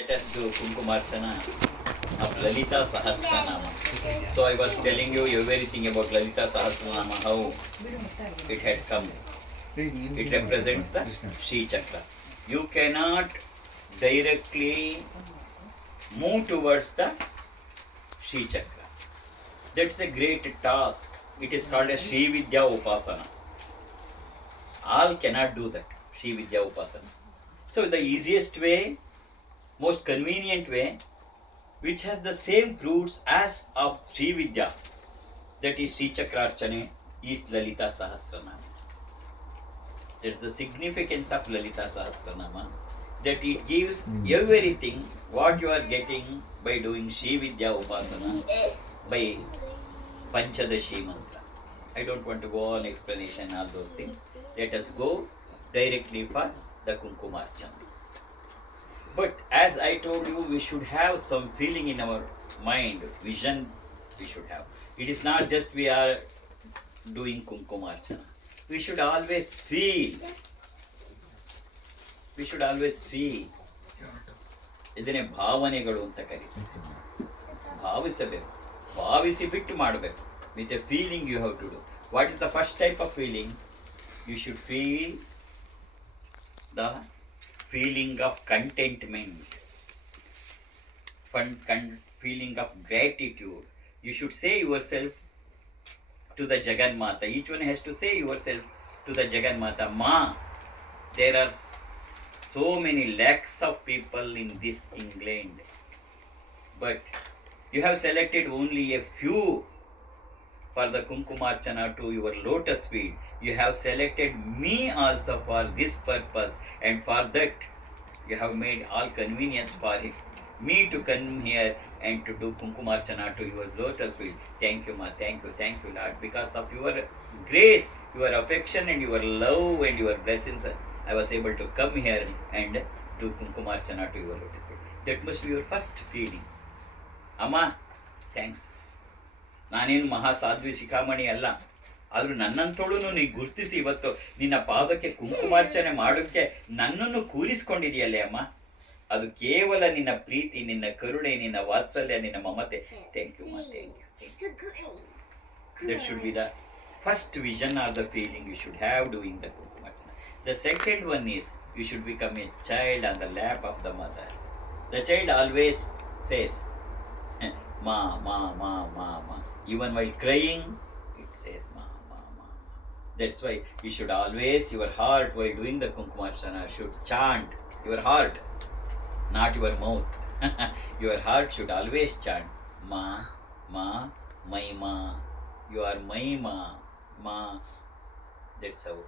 Let us do Kumkumarchana of Lalita Sahasranama. So I was telling you everything about Lalita Sahasranama, how it had come. It represents the Sri Chakra. You cannot directly move towards the Sri Chakra. That's a great task. It is called as Sri Vidya Upasana. All cannot do that, Sri Vidya Upasana. So the easiest way, most convenient way, which has the same fruits as of Sri Vidya, that is Sri Chakrarchane, is Lalita Sahasranama. That's the significance of Lalita Sahasranama, that it gives everything what you are getting by doing Sri Vidya Upasana by Panchadashi Mantra. I don't want to go on explanation all those things. Let us go directly for the Kumkumarchana. But as I told you, we should have some feeling in our mind, vision we should have. It is not just we are doing Kumkumarchana. We should always feel. We should always feel. ಇದನ್ನೇ ಭಾವನೆಗಳು ಅಂತ ಕರೀತಾರೆ. ಭಾವಿಸಬೇಕು, ಭಾವಿಸಿ ಬಿಟ್ಟು ಮಾಡಬೇಕು. With a feeling you have to do. What is the first type of feeling? You should feel the feeling of contentment, feeling of gratitude. You should say yourself to the Jagannatha. Each one has to say yourself to the Jagannatha. Ma, there are so many lakhs of people in this England, but you have selected only a few for the Kumkumarchana to your lotus feet. You have selected me also for this purpose, and for that you have made all convenience for it. Me to come here and to do Kumkumarchana to your lotus feet. Thank you, Ma. Thank you, Lord. Because of your grace, your affection and your love and your blessings, I was able to come here and do Kumkumarchana to your lotus feet. That must be your first feeling. Amma, thanks. ನಾನೇನು ಮಹಾ ಸಾಧ್ವಿ ಶಿಖಾಮಣಿ ಅಲ್ಲ, ಆದರೂ ನನ್ನಂತೋಳು ನೀನು ಗುರುತಿಸಿ ಇವತ್ತು ನಿನ್ನ ಪಾದಕ್ಕೆ ಕುಂಕುಮಾರ್ಚನೆ ಮಾಡೋಕ್ಕೆ ನನ್ನನ್ನು ಕೂರಿಸ್ಕೊಂಡಿದೆಯಲ್ಲೇ ಅಮ್ಮ, ಅದು ಕೇವಲ ನಿನ್ನ ಪ್ರೀತಿ, ನಿನ್ನ ಕರುಣೆ, ನಿನ್ನ ವಾತ್ಸಲ್ಯ, ನಿನ್ನ ಮಮತೆ. Thank you ma, thank you. That should be the first vision or the feeling you should have doing the ಕುಂಕುಮಾರ್ಚನೆ. The second one is you should become a child on the lap of the mother. The child always says Ma, ma, ma, ma, ma. Even while crying, it says ma, ma, ma. That's why you should always, your heart while doing the Kumkumarchana should chant. Your heart, not your mouth. Your heart should always chant ma, ma, my ma. You are my ma, ma. That's how.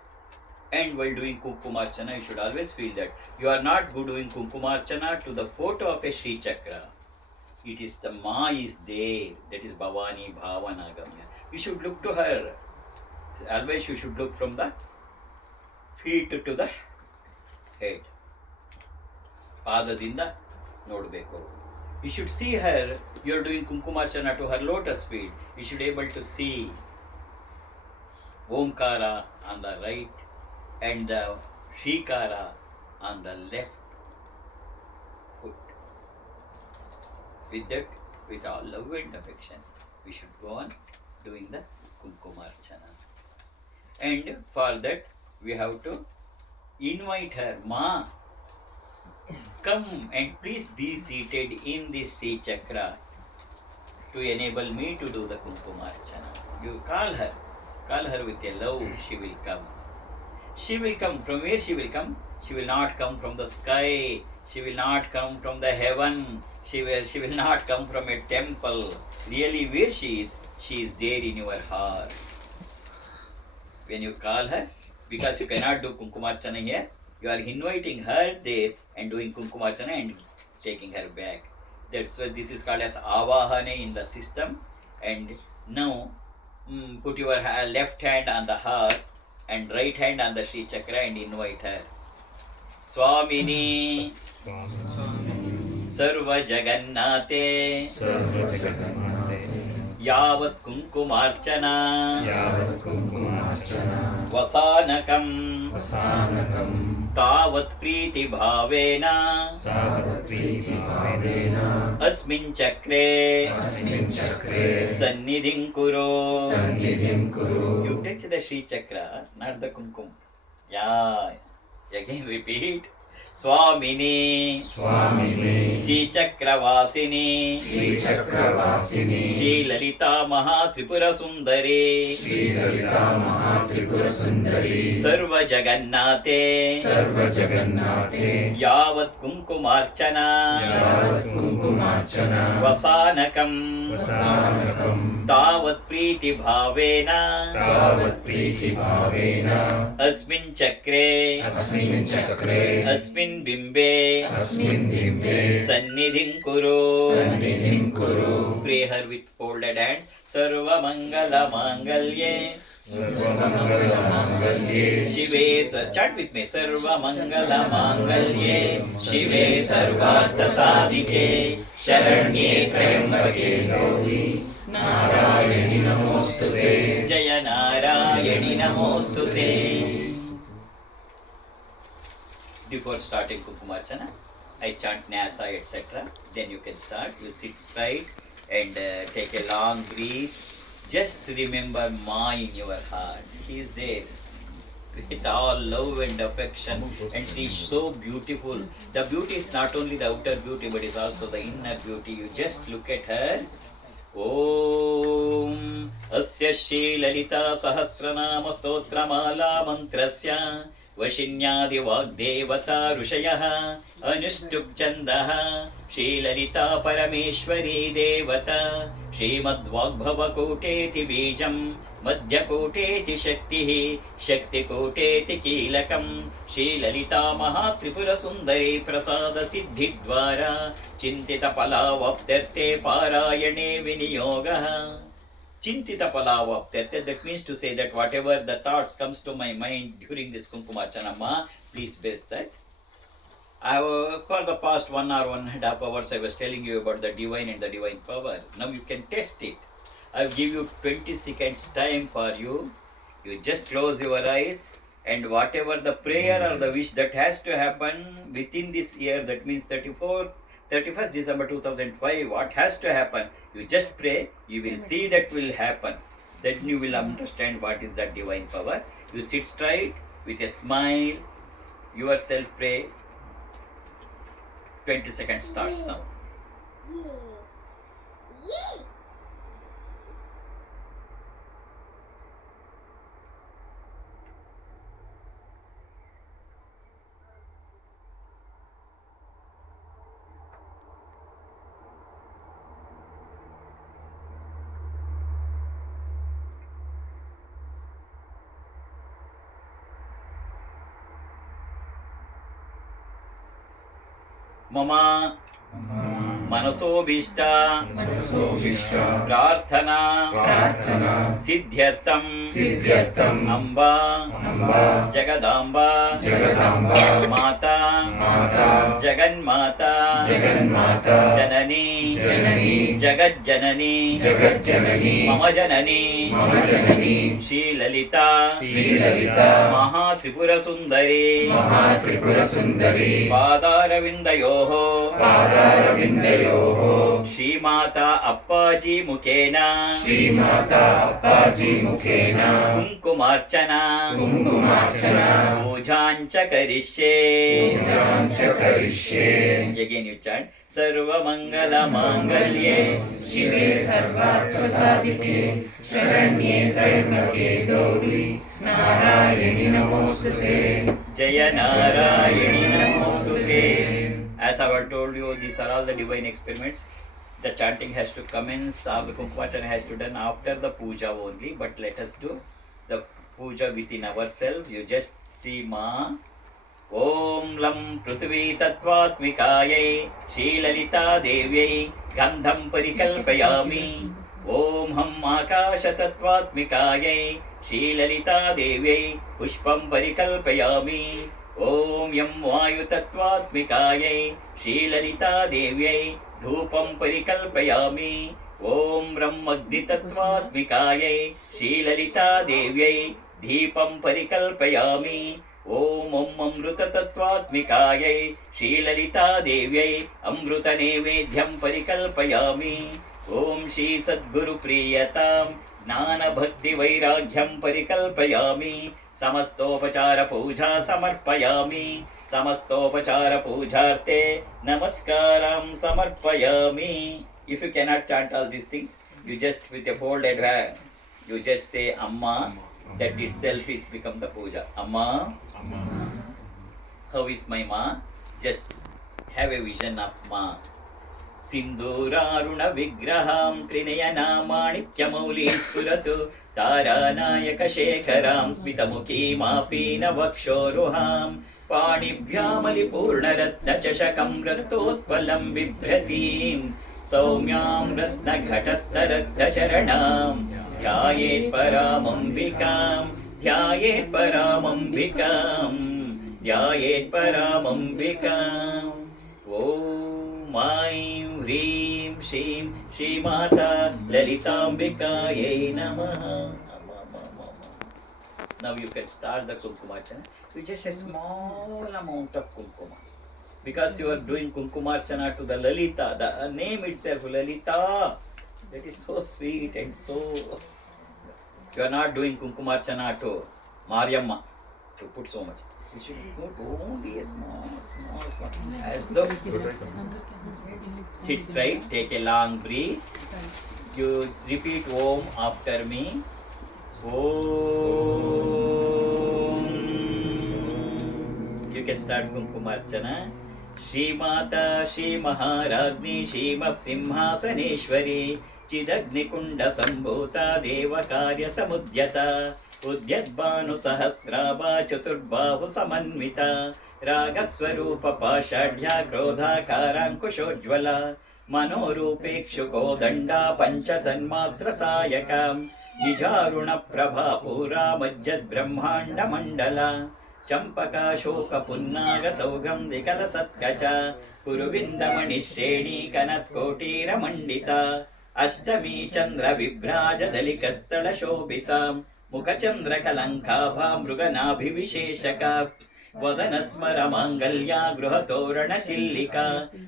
And while doing Kumkumarchana, you should always feel that you are not doing Kumkumarchana to the photo of a Sri Chakra. It is the Ma is there, that is Bhavani, Bhavana Gamya. You should look to her. Always you should look from the feet to the head. Padadinda nodbeku. You should see her. You are doing Kumkumarchana to her lotus feet. You should be able to see Omkara on the right and the Shrikara on the left. With that, with all love and affection, we should go on doing the Kumkumarchana. And for that, we have to invite her. Ma, come and please be seated in this Sri Chakra to enable me to do the Kumkumarchana. You call her with a love, she will come. She will come. From where she will come? She will not come from the sky. She will not come from the heaven. She will not come from a temple. Really, where she is there in your heart. When you call her, because you cannot do Kumkumarchana here, you are inviting her there and doing Kumkumarchana and taking her back. That's why this is called as Avahane in the system. And now, put your left hand on the heart and right hand on the Sri Chakra and invite her. Swamini. सर्व जगन्नाथे यावत् कुंकुमार्चना वसानकं तावत् प्रीतिभावेन अस्मिन् चक्रे सन्निधिं कुरु. You touch the Sri Chakra, not the Kumkum. Yeah. Again repeat. Swamini, Shri Chakravasini, Shri Lalita Mahatripura Sundari, Sarva Jagannate, Yavat Kumkumarchana, Vasanakam, Tavat Priti Bhavena, Asmin Chakre, Asmin Bimbe, Sannidhim Kuru. Pray her with folded hands. Sarva Mangala Mangalye, Shive, chant with me. Sarva Mangala Mangalye, Shive Sarvartha Sadhike, Sharanye Trayambake Gauri, Narayani Namostute, Jaya Narayani Namostute. Before starting Kumkumarchana, I chant Nyasa, etc. Then you can start. You sit straight and take a long breath. Just remember Ma in your heart. She is there with all love and affection, and she is so beautiful. The beauty is not only the outer beauty, but is also the inner beauty. You just look at her. Om Asya Shri Lalita Sahasranama Stotramala Mantrasya Vashinyadi Vagdevata Rushayaha Anushtup Chandaha Shri Lalita Parameshwari Devata Srimad Vagbhava Koteti Bijam Madhya Koteti Shakti Shakti Koteti Kilakam Shri Lalita Mahatripura Sundari Prasada Siddhi Dvara Chintita Palavapterte Parayane Viniyogaha. Chintita Palavapterte, that means to say that whatever the thoughts comes to my mind during this Kumkumarchana, Ma, please base that. For the past 1 or 1.5 hours I was telling you about the divine and the divine power. Now you can test it. I will give you 20 seconds time for you. You just close your eyes, and whatever the prayer or the wish that has to happen within this year, that means 31st December 2005, what has to happen, you just pray, you will see that will happen. Then you will understand what is that divine power. You sit straight with a smile, yourself pray. 20 seconds starts now. Mama Manasobhishta Prarthana Siddhyartham Amba Jagadamba Mata Jaganmata Janani Jagat Janani Mama Janani Shri Lalita Mahatripura Sundari Padaravindayoho Shri Mata Appaji Mukena Kumkumarchana Pujancha Karishe. Again you chant Sarva Mangala Mangalye Shive Sarvartha Sadhike Sharanye Trayambake Gauri Narayani Namostute Jaya Narayani Namostute. As I have told you, these are all the divine experiments. The chanting has to commence, the Kumkumarchana has to done after the puja only, but let us do the puja within ourselves. You just see Ma. Om Lam Prithvi Tattvatmikayai Shri Lalita Devyai Gandham Parikalpayami. Om Ham Akasha Tattvatmikayai Shri Lalita Devyai Pushpam Parikalpayami. Om Yam Vayu Tattvatmikayai Shri Lalita Devyai Dhupam Parikalpayami. Om Ram Agni Tattvatmikayai Shri Lalita Devyai Deepam Parikalpayami. ఓం అమృతతత్వాత్మికాయై శ్రీలలితాదేవ్యై అమృత నైవేద్యం పరికల్పయామి. ఓం శ్రీ సద్గురు ప్రియతాం జ్ఞానభక్తి వైరాగ్యం పరికల్పయామి. సమస్తోపచార పూజా సమర్పయామి. సమస్తోపచార పూజార్థే నమస్కారం సమర్పయామి. If you cannot chant all these things, you just with a folded hand, you just say Amma. That itself is become the puja. Amma. How is my ma? Just have a vision of ma. Sindhuraruna vigraham trinayana manikyamouli spuratu taranayaka shekharam smitamukhī mapina vakshoruham पाणिभ्यामलि पूर्णरत्न चषकं रक्तोत्पलं बिभ्रतीं सौम्यां रत्नघटस्थरक्तचरणां ध्यायेत् परामम्बिकां ध्यायेत् परामम्बिकां ध्यायेत् परामम्बिकाम्. ॐ ऐं ह्रीं श्रीं श्रीमाता ललिताम्बिकायै नमः. Now you can start the Kumkumarchana with just a small amount of Kumkuma. Because you are doing Kumkumarchana to the Lalita, the name itself, Lalita, that is so sweet and so... You are not doing Kumkumarchana to Mariamma to put so much. You should put only a small. As though... Sit straight, take a long breath. You repeat Om after me. Om. You can start Kumkumarchana. Shri Mata Shri Maharagni Shri Simhasaneshwari Chidagnikunda Sambhuta Deva Karya Samudyata Udyadbanu Sahasrabha Chaturbahu Samanvita Ragaswarupa Pashadhya Krodha Karankushojvala Manorupekshuko Danda Panchatanmatra Sayakam Nijaruna Prabha Pura Majjad Brahmanda Mandala Champaka Shoka Punnaga Saugam Dikala Satkacha Puruvindamani Shreni Kanat Kotira Mandita Ashtami Chandra Vibraja Dalikastala Shobita Mukachandra Kalankabha Mruganabhi Visheshaka Vadanasmara Mangalya Gruhatorana Chillika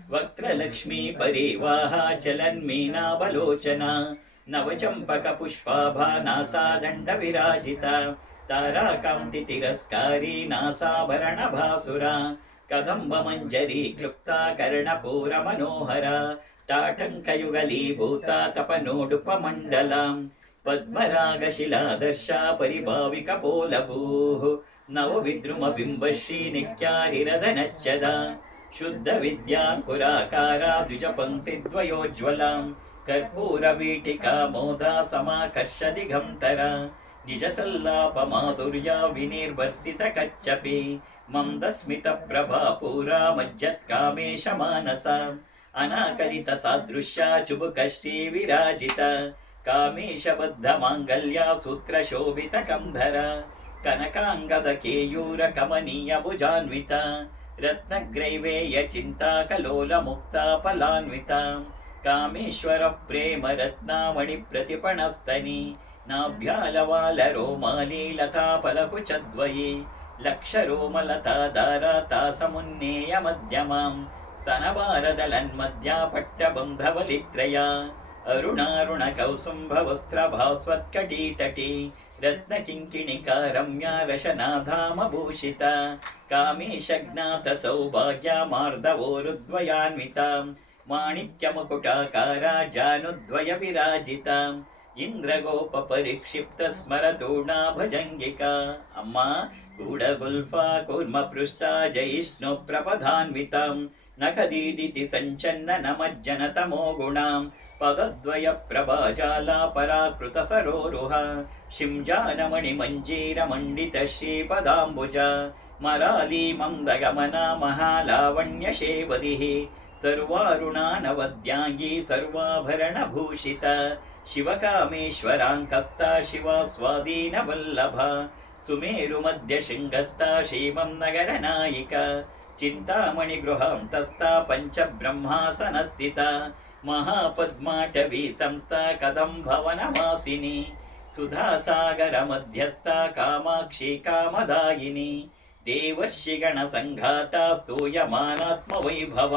Vaktra Lakshmi Parivaha Chalan Meena Balochana Navachampaka Pushpabha Nasa Danda Virajita Tara Kamti Tiraskari Nasa Bharana Bhasura Kadamba Manjari Klupta Karna Pura Manohara Tatanka Yugali Bhuta Tapanodupa Mandalam Padmaraga Shiladarsha Paribhavika Polapuh Navavidruma Bimbashi Nikyari Radhanachada Shuddha Vidyan Kurakara Dvijapankti Dvayojvalam Karpura Vitika Moda Samakarshya Digamtara Nijasallapa Madhurya Vinirvarsita Kachapi Mandasmita Prabha Pura Majjat Kamesha Manasa Anakalita Sadrushya Chubukashri Virajita Kamesha Baddha Mangalya Sutra Shobita Kandhara Kanakangada Keyura Kamaniya Bhujanvita Ratnagraiveya Chinta Kalola Mukta Palanvita Kameshwara Prema Ratnamani Pratipanastani Nabhyalavala Romani Lata Palakuchadvayi Laksharoma Lata Dara Tasamunneya Madhyamam Stanabharadalan Madhya Pattabandhavalitraya Arunaruna Kausambha Vastra Bhasvatkati Tati Ratna Kinkinika Ramya Rashanadhama Bhushita Kameshagnata Saubhagya Mardhavorudvayanvita Manikyamukutakara Janudvaya Virajita Indragopa Parikshipta Smaratuna Bhajangika Amma Kuda Gulfa Kurma Prushta Jaishnu Prapadhanvitam Nakadiditi Sanchanna Namajjanatamo Gunam Padadvaya Prabhajala Parakruta Saroruha Shimjanamani Manjira Mandita Shri Padambuja Marali Mandagamana Mahalavanya Shevadihi Sarvaruna Navadyangi Sarvabharana Bhushita Shivakameshwarankasta Shiva Swadina Vallabha Sumeru Madhya Shingasta Shivam Nagaranayika Chintamani Gruhamtasta Pancha Brahmasanastita Mahapadmatavi Samsta Kadam Bhavanavasini Sudha Sagara Madhyasta Kamakshi Kamadayini ದೇವರ್ಷಿಗಣ ಸಂಘಾತ ಸ್ತೂಯಮಾನಾತ್ಮವೈಭವ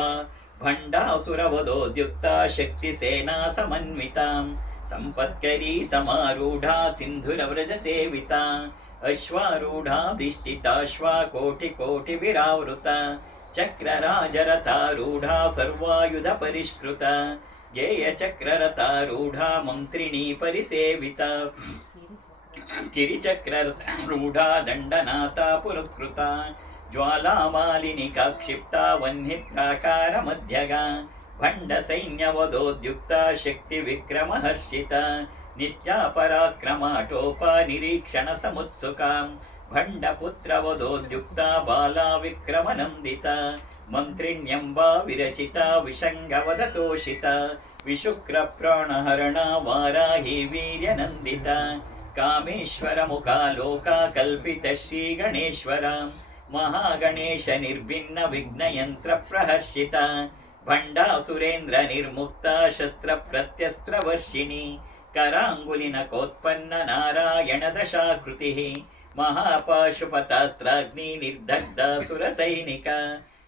ಭಂಡಾಸುರವಧೋದ್ಯುಕ್ತ ಶಕ್ತಿ ಸೇನಾ ಸಮನ್ವಿತ ಸಂಪತ್ಕರೀ ಸಮಾರೂಢ ಸಿಂಧುರವ್ರಜ ಸೇವಿತ ಅಶ್ವಾರೂಢಾಧಿಷ್ಠಿತಾಶ್ವ ಕೋಟಿ ಕೋಟಿ ವಿರಾವೃತ ಚಕ್ರರಾಜರಥಾರೂಢ ಸರ್ವಾಯುಧ ಪರಿಷ್ಕೃತ ಜ್ಞೇಯ ಚಕ್ರರಥಾರೂಢ ಮಂತ್ರಿಣೀ ಪರಿಸೇವಿತ ಕಿರಿಚಕ್ರರೂಢ ದಂಡನಾಥ ಪುರಸ್ಕೃತ ಜ್ವಾಲಾಮಾಲಿನಿ ಕಾಕ್ಷಿಪ್ತ ವನ್ನಿ ಪ್ರಾಕಾರ ಮಧ್ಯಗ ಭಂಡ ಸೈನ್ಯವಧೋದ್ಯುಕ್ತ ಶಕ್ತಿ ವಿಕ್ರಮ ಹರ್ಷಿತ ನಿತ್ಯ ಪರಾಕ್ರಮಾಟೋಪ ನಿರೀಕ್ಷಣ ಸಮುತ್ಸುಕ ಭಂಡ ಪುತ್ರವಧೋದ್ಯುಕ್ತ ಬಾಲ Vikrama Nandita ಮಂತ್ರಿಣ್ಯಂಬ ವಿರಚಿತ ವಿಷಂಗವದತೋಷಿತ ವಿಶುಕ್ರ ಪ್ರಾಣಹರಣ Varahi urea Nandita Kameshwar ಮುಖಾಲೋಕ ಕಲ್ಪಿತ ಶ್ರೀ ಗಣೇಶ್ವರ ಮಹಾಗಣೇಶ ನಿರ್ಭಿನ್ನ ವಿಘ್ನಯಂತ್ರ ಪ್ರಹರ್ಷಿತ ಭಂಡಾಸುರೇಂದ್ರ ನಿರ್ಮುಕ್ತ ಶಸ್ತ್ರ ಪ್ರತ್ಯಸ್ತ್ರ ವರ್ಷಿಣಿ ಕರಾಂಗುಲಿನ ಕೋತ್ಪನ್ನ ನಾರಾಯಣ ದಶಾಕೃತಿ ಮಹಾಪಾಶುಪತಾಸ್ತ್ರಾಗ್ನಿ ನಿರ್ದಗ್ಧ ಸುರ ಸೈನಿಕ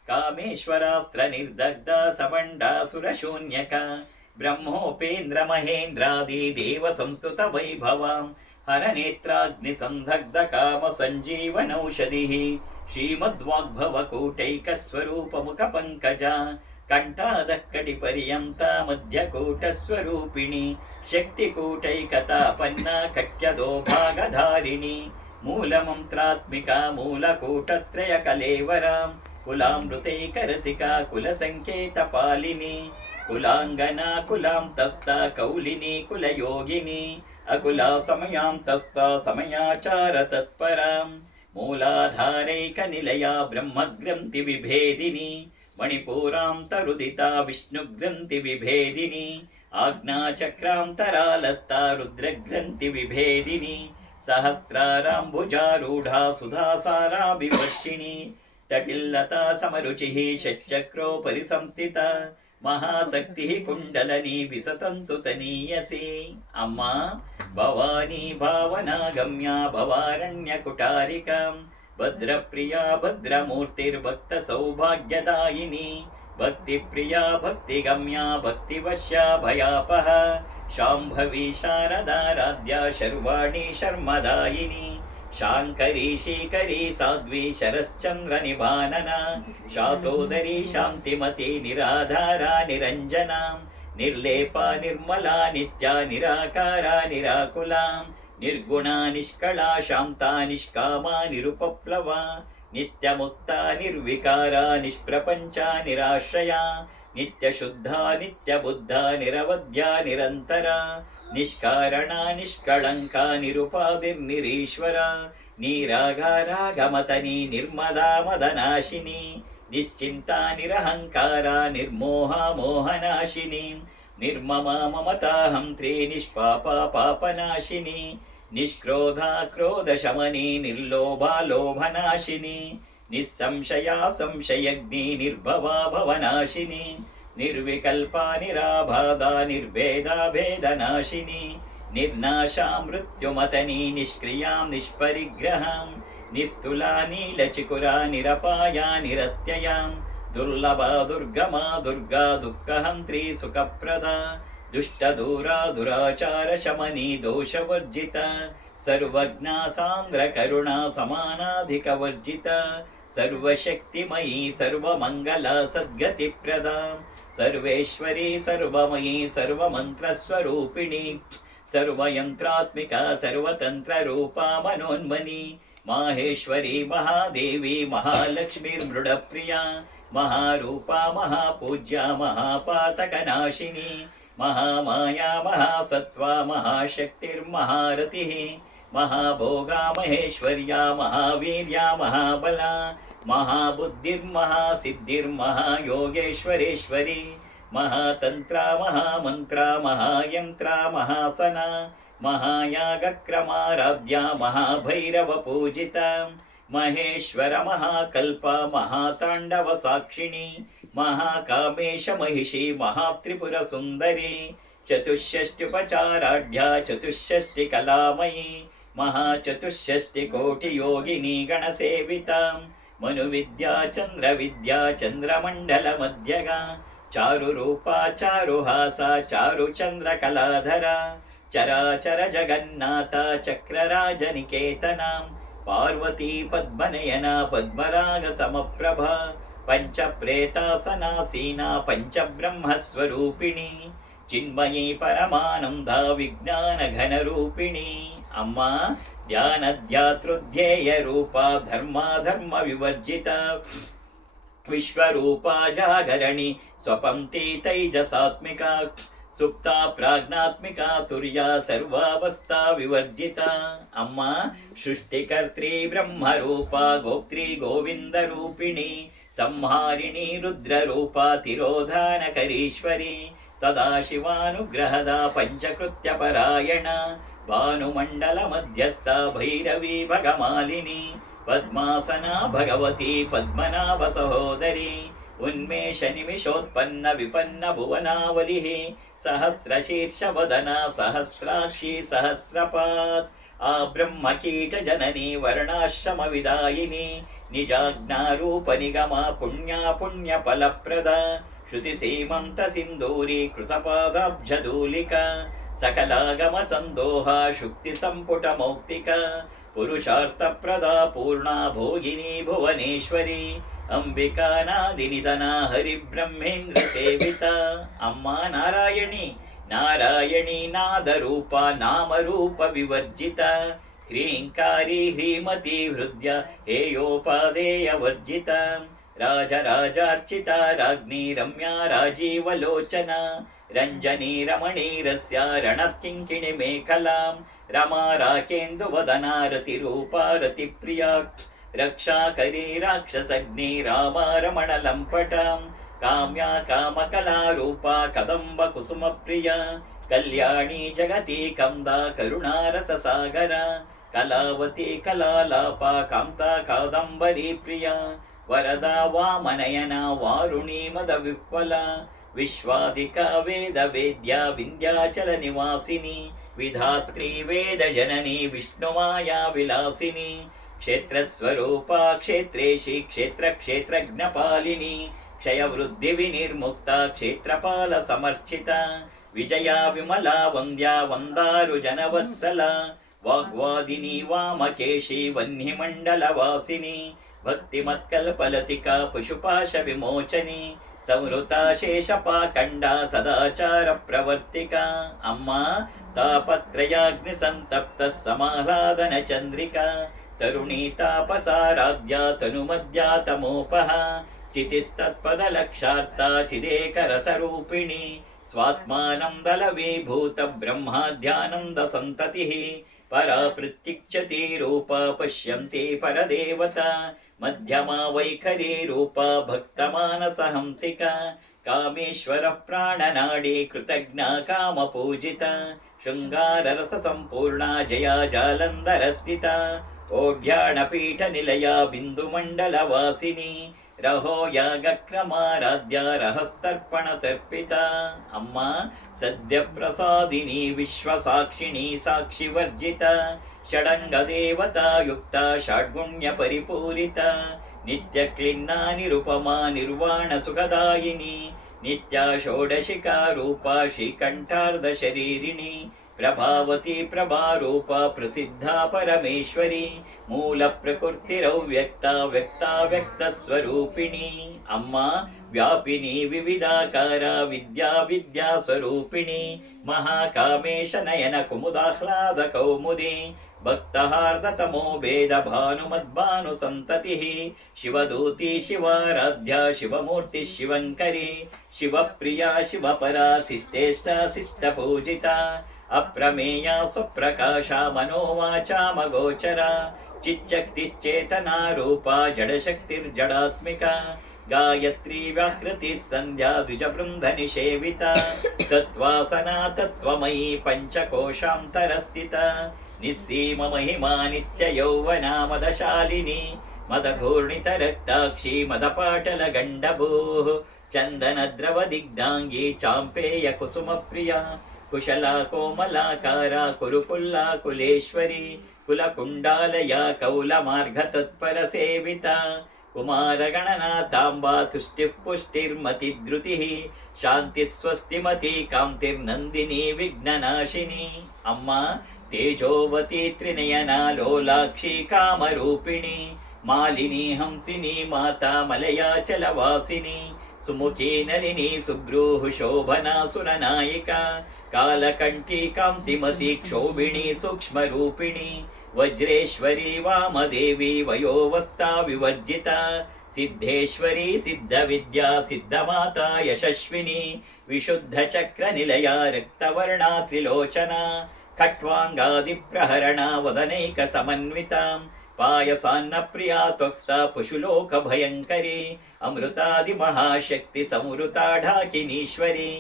ಕಾಮೇಶ್ವರಾಸ್ತ್ರ ನಿರ್ದಗ್ಧ ಸಬಂಡಾಸುರ ಶೂನ್ಯಕ ಬ್ರಹ್ಮೋಪೇಂದ್ರ ಮಹೇಂದ್ರಾದಿ ದೇವ ಸಂಸ್ತುತ ವೈಭವ ಹರನೇತ್ರಾಗ್ನಿ ಸಂದಗ್ಧ ಕಾಮ ಸಂಜೀವನೌಷಧಿ ಶ್ರೀಮದ್ವಾಗ್ಭವ ಕೂಟೈಕ ಸ್ವರೂಪ ಮುಖ ಪಂಕಜ ಕಂಠಾದಕ್ಕಟಿ ಪರ್ಯಂತ ಮಧ್ಯಕೂಟ ಸ್ವರೂಪಿಣಿ ಶಕ್ತಿಕೂಟೈಕತಾಪನ್ನ ಕಟ್ಯದೋ ಭಾಗಧಾರಿಣಿ ಮೂಲಮಂತ್ರಾತ್ಮಿಕ ಮೂಲಕೂಟತ್ರಯ ಕಲೇವರ ಕುಲಾಮೃತೈಕರಸಿಕ ಕುಲಸಂಕೇತ ಪಾಲಿನಿ ಕುಲಾಂಗನ ಕುಲಾಂತಸ್ಥ ಕೌಲಿನಿ ಕುಲಯೋಗಿನಿ ಅಕುಲ ಸಮಯಾಂತಸ್ಥ ಸಮಯಾಚಾರ ತತ್ಪರ ಮೂಲಾಧಾರೈಕ ನಿಲಯ ಬ್ರಹ್ಮಗ್ರಂಥಿ ವಿಭೇದಿನಿ ಮಣಿಪೂರಾಂತರುದಿತ ವಿಷ್ಣುಗ್ರಂಥಿ ವಿಭೇದಿನಿ ಆಜ್ಞಾಚಕ್ರಾಂತರಾಲಸ್ಥ ರುದ್ರಗ್ರಂಥಿ ವಿಭೇದಿನಿ ಸಹಸ್ರಾರಾಂಬುಜಾರೂಢ ಸುಧಾಸಾರಾಭಿವರ್ಷಿಣಿ ತಟಿಲ್ಲತಾ ಸಮರುಚಿ ಷಟ್ಚಕ್ರೋಪರಿ ಸಂಸ್ಥಿತ ಮಹಾಶಕ್ತಿ ಕುಂಡಲನಿ ವಿಸತಂತು ತನೀಯಸಿ ಅಮ್ಮ ಭವಾನಿ ಭಾವನಾಗಮ್ಯ ಭವಾರಣ್ಯ ಕುಟಾರಿಕ ಭದ್ರಪ್ರಿಯಾ ಭದ್ರಮೂರ್ತಿರ್ಭಕ್ತ ಸೌಭಾಗ್ಯದಾಯಿನಿ ಭಕ್ತಿಪ್ರಿಯ ಭಕ್ತಿಗಮ್ಯ ಭಕ್ತಿವಶ್ಯ ಭಯಾಪಹ ಶಾಂಭವಿ ಶಾರದಾರಾಧ್ಯ ಶರ್ವಾಣಿ ಶರ್ಮದಾಯಿನಿ ಶಾಂಕರಿ ಶೀಕರಿ ಸಾಧ್ವಿ ಶರಶ್ಚಂದ್ರ ನಿಭಾನನ ಶಾತೋದರಿ ಶಾಂತಿಮತಿ ನಿರಾಧಾರ ನಿರಂಜನ ನಿರ್ಲೇಪ ನಿರ್ಮಲ ನಿತ್ಯ ನಿರಾಕಾರ ನಿರಾಕುಲ ನಿರ್ಗುಣ ನಿಷ್ಕಳ ಶಾಂತ ನಿಷ್ಕಾಮ ನಿರುಪಪ್ಲವ ನಿತ್ಯ ಮುಕ್ತ ನಿರ್ವಿಕಾರ ನಿಷ್ಪ್ರಪಂಚ ನಿರಾಶ್ರಯ ನಿತ್ಯ ಶುದ್ಧ ನಿತ್ಯ ಬುದ್ಧ ನಿರವಧ್ಯ ನಿರಂತರ ನಿಷ್ಕಾರಣ ನಿಷ್ಕಳಂಕ ನಿರುಪಾದಿರ್ನಿರೀಶ್ವರ ನೀರಾಗಾರಾಗಮತನಿ ನಿರ್ಮದಾ ಮದನಾಶಿನಿ ನಿಶ್ಚಿಂತ ನಿರಹಂಕಾರ ನಿರ್ಮೋಹ ಮೋಹನಾಶಿನಿ ನಿರ್ಮಮ ಮಮತಾಹಂತ್ರಿ ನಿಷ್ಪಾಪ ಪಾಪನಾಶಿನಿ ನಿಷ್ಕ್ರೋಧ ಕ್ರೋಧ ಶಮನಿ ನಿರ್ಲೋಭ ಲೋಭನಾಶಿನಿ ನಿಸ್ಸಂಶಯ ಸಂಶಯಗ್ನಿ ನಿರ್ಭವ ಭವನಾಶಿನಿ ನಿರ್ವಿಕಲ್ಪ ನಿರಾಬಾಧ ನಿರ್ಭೇದ ಭೇದನಾಶಿನಿ ನಿರ್ನಾಶಾ ಮೃತ್ಯುಮತನಿ ನಿಷ್ಕ್ರಿಯಾಂ ನಿಷ್ಪರಿಗ್ರಹಾಂ ನಿಸ್ತುಲಾ ನೀಲಚಿಕುರಾ ನಿರಪಾಯ ನಿರತ್ಯಯಾಂ ದುರ್ಲಭ ದುರ್ಗಮಾ ದುರ್ಗಾ ದುಃಖಹಂತ್ರಿ ಸುಖಪ್ರದ ದುಷ್ಟದೂರಾ ದುರಾಚಾರ ಶಮನಿ ದೋಷವರ್ಜಿತ ಸರ್ವಜ್ಞ ಸಾಂದ್ರ ಕರುಣಾ ಸಮಾನಾಧಿಕ ವರ್ಜಿತ ಸರ್ವಶಕ್ತಿಮಯೀ ಸರ್ವಮಂಗಲ ಸದ್ಗತಿಪ್ರದ ಸರ್ವೇಶ್ವರಿ ಸರ್ವಮಯೀ ಸರ್ವಮಂತ್ರಸ್ವರೂಪಿಣಿ ಸರ್ವಯಂತ್ರಾತ್ಮಿಕ ಸರ್ವತಂತ್ರರೂಪ ಮನೋನ್ಮನಿ ಮಾಹೇಶ್ವರಿ ಮಹಾದೇವಿ ಮಹಾಲಕ್ಷ್ಮೀರ್ಮೃಡಪ್ರಿಯ ಮಹಾರೂಪ ಮಹಾಪೂಜ್ಯ ಮಹಾಪಾತಕನಾಶಿನಿ ಮಹಾಮಾಯಾ ಮಹಾಸತ್ವ ಮಹಾಶಕ್ತಿರ್ಮಹಾರತಿ ಮಹಾಭೋಗ ಮಹೇಶ್ವರ್ಯ ಮಹಾವೀರ್ಯ ಮಹಾಬಲ ಮಹಾಬುದ್ಧಿರ್ಮಹಾಸಿದ್ಧಿರ್ಮಹಾಯೋಗೇಶ್ವರೇಶ್ವರಿ ಮಹಾತಂತ್ರ ಮಹಾಮಂತ್ರ ಮಹಾಯಂತ್ರ ಮಹಾಸನ ಮಹಾಯಾಗಕ್ರಮಾರಾಧ್ಯ ಮಹಾಭೈರವ ಪೂಜಿತ ಮಹೇಶ್ವರ ಮಹಾಕಲ್ಪ ಮಹಾತಾಂಡವ ಸಾಕ್ಷಿಣಿ ಮಹಾಕಾಮೇಶ ಮಹಿಷಿ ಮಹಾತ್ರಿಪುರ ಸುಂದರಿ ಚತುಷ್ಷಷ್ಟ್ಯುಪಚಾರಾಢ್ಯ ಚತುಷ್ಷಷ್ಟಿ ಕಲಾಮಯಿ महाचतुष्षष्टिकोटियोगिनी गणसेवितां मनुविद्या चन्द्रविद्या चन्द्रमण्डलमध्यगा चारुरूपा चारुहासा चारुचन्द्रकलाधरा चराचर जगन्नाथा चक्रराजनिकेतनां पार्वती पद्मनयना पद्मरागसमप्रभा पञ्चप्रेतासनासीना पञ्चब्रह्मस्वरूपिणी चिन्मयी परमानन्दा विज्ञानघनरूपिणी अम्मा ध्यानध्यातृध्येयरूपा धर्माधर्मविवर्जिता विश्वरूपा जागरणि स्वपन्ती तैजसात्मिका सुप्ता प्राज्ञात्मिका तुर्या सर्वावस्था विवर्जिता अम्मा सृष्टिकर्त्री ब्रह्मरूपा गोप्त्री गोविन्दरूपिणी संहारिणी रुद्ररूपा तिरोधानकरीश्वरी सदाशिवानुग्रहदा पञ्चकृत्यपरायणा भानुमण्डलमध्यस्था भैरवी भगमालिनी पद्मासना भगवती पद्मनाभसहोदरी उन्मेषनिमिषोत्पन्न विपन्न भुवनावलिः सहस्रशीर्षवदना सहस्राक्षी सहस्रपात् आब्रह्मकीटजननी वर्णाश्रमविदायिनी निजाज्ञारूपनिगमा पुण्या पुण्यफलप्रदा श्रुतिसीमन्तसिन्दूरी कृतपादाब्जधूलिका सकलागमसन्दोहा शुक्तिसम्पुटमौक्तिका पुरुषार्थप्रदा पूर्णा भोगिनी भुवनेश्वरी अंबिकानादिनिधना हरिब्रह्मेन्द्रसेविता अम्मा नारायणी नारायणी नादरूपा नामरूपविवर्जिता ह्रीङ्कारी ह्रीमती हृद्या हेयोपादेयवर्जिता राजराजार्चिता राज्ञी रम्या राजीवलोचना रञ्जनी रमणीरस्या रणकिङ्किणिमेखलां रमा राकेन्दुवदना रतिरूपा रतिप्रिया रक्षाकरी राक्षसग्नि रामा रमणलम्पटां काम्या कामकलारूपा कदम्बकुसुमप्रिया कल्याणी जगती कन्दा करुणारससागरा कलावती कलालापा कान्ता कादम्बरी प्रिया वरदा वामनयना वारुणी मदविह्वला विश्वादिका वेदवेद्या विन्ध्याचलनिवासिनी विधात्री वेदजननी विष्णुमाया विलासिनी क्षेत्रस्वरूपा क्षेत्रेशी क्षेत्रक्षेत्रज्ञपालिनी क्षयवृद्धिविनिर्मुक्ता क्षेत्रपालसमर्चिता विजया विमला वन्द्या वन्दारुजनवत्सला वाग्वादिनी वामकेशी वह्निमण्डलवासिनी भक्तिमत्कल्पलतिका पशुपाशविमोचनी संवृता शेषपाखण्डा सदाचारप्रवर्तिका अम्मा तापत्रयाग्निसन्तप्तः समाह्लादनचन्द्रिका तरुणी तापसाराध्या तनुमद्या तमोपहा चितिस्तत्पदलक्षार्ता चिदेकरसरूपिणी स्वात्मानन्दलवीभूतब्रह्माध्यानन्दसन्ततिः परा प्रत्यक्षति रूपा पश्यन्ति परदेवता मध्यमा वैखरी रूपा भक्तमानसहंसिका कामेश्वर प्राणनाडी कृतज्ञा कामपूजिता शृङ्गाररससम्पूर्णा जया जालन्धरस्थिता ओढ्याणपीठनिलया बिन्दुमण्डलवासिनी रहो यागक्रमाराध्या रहस्तर्पणतर्पिता अम्मा सद्यप्रसादिनी विश्वसाक्षिणी साक्षिवर्जिता षडङ्गदेवता युक्ता षड्गुण्यपरिपूरिता नित्यक्लिन्ना निरुपमा निर्वाणसुखदायिनी नित्या षोडशिका रूपा श्रीकण्ठार्धशरीरिणी प्रभावती प्रभारूपा प्रसिद्धा परमेश्वरी मूलप्रकृतिरव्यक्ता व्यक्ता व्यक्तस्वरूपिणी अम्मा व्यापिनी विविधाकारा विद्या विद्यास्वरूपिणी महाकामेश नयन कुमुदाह्लाद कौमुदी भक्तहार्दतमो भेद भानुमद्भानुसन्ततिः शिवदूती शिवाराध्या शिवमूर्ति शिवङ्करी शिवप्रिया शिवपरा शिष्टेष्टा शिष्टपूजिता अप्रमेया सुप्रकाशा मनोवाचामगोचरा चिच्चक्तिश्चेतना रूपा जडशक्तिर्जडात्मिका गायत्री व्याहृतिः सन्ध्या द्विजबृन्धनिषेविता तत्त्वासना तत्त्वमयी पञ्चकोशान्तरस्थिता निस्सीममहिमा नित्ययौवना मदशालिनी मदघूर्णितरक्ताक्षी मदपाटलगण्डभूः चन्दनद्रवदिग्धाङ्गी चाम्पेयकुसुमप्रिया కుశలా కోమలాకారా కురుకుల్లా కులేశ్వరి కులకుండాలయ కౌల మార్గ తత్పర సేవిత కుమారగణనాథాంబా తుష్టిః పుష్టిర్మతిధృతిః శాంతి స్వస్తిమతి కాంతిర్నందిని విఘ్ననాశిని. అమ్మ తేజోవతి త్రినయనా లోలాక్షి కామరూపిణి మాలిని హంసిని మాతా మలయాచలవాసిని సుముఖీ నలిని సుభ్రూః శోభనా సురనాయిక కాలకంఠీ కాంతిమతి క్షోభిణి సూక్ష్మరూపిణి వజ్రేశ్వరి వామదేవి వయోవస్థా వివర్జిత సిద్ధేశ్వరి సిద్ధ విద్యా సిద్ధమాతా యశస్విని విశుద్ధ చక్ర నిలయ రక్తవర్ణా త్రిలోచన ఖట్వాంగాది ప్రహరణ వదనైక సమన్విత పాయసాన్న ప్రియా త్వక్స్థ పశులోక భయంకరి అమృతాది మహాశక్తి సంవృతాఢాకినీశ్వరి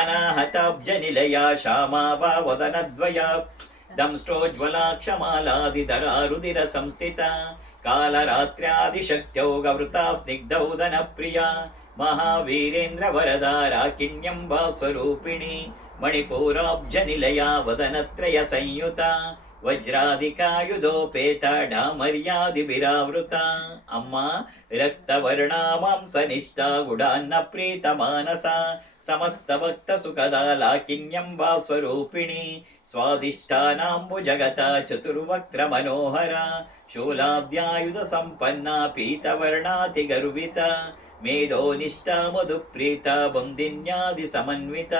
అనాహతాబ్జ నిలయ శ్యామా వదనద్వయా దంష్టోజ్వలాక్షమాలాదిధరా రుదిర సంస్థిత కాలరాత్ర్యాదిశక్త్యౌగవృతా స్నిగ్ధౌదన ప్రియా మహావీరేంద్ర వరదారాకిణ్యంబా స్వరూపిణి మణిపూరాబ్జ నిలయా వదనత్రయ సంయుత వజ్రాదికాయుధోపేత డామర్యాది విరావృత. అమ్మ రక్తవర్ణా మాంసనిష్టా గుడాన్న ప్రీత మానస సమస్త భక్త సుఖదా లాకిన్యంబా స్వరూపిణి స్వాదిష్టానాంబు జగత చతుర్వక్త్ర మనోహర శూలాబ్ద్యాయుధ సంపన్న పీతవర్ణాతి గర్విత మేధోనిష్ట మధుప్రీత బందిన్యాది సమన్విత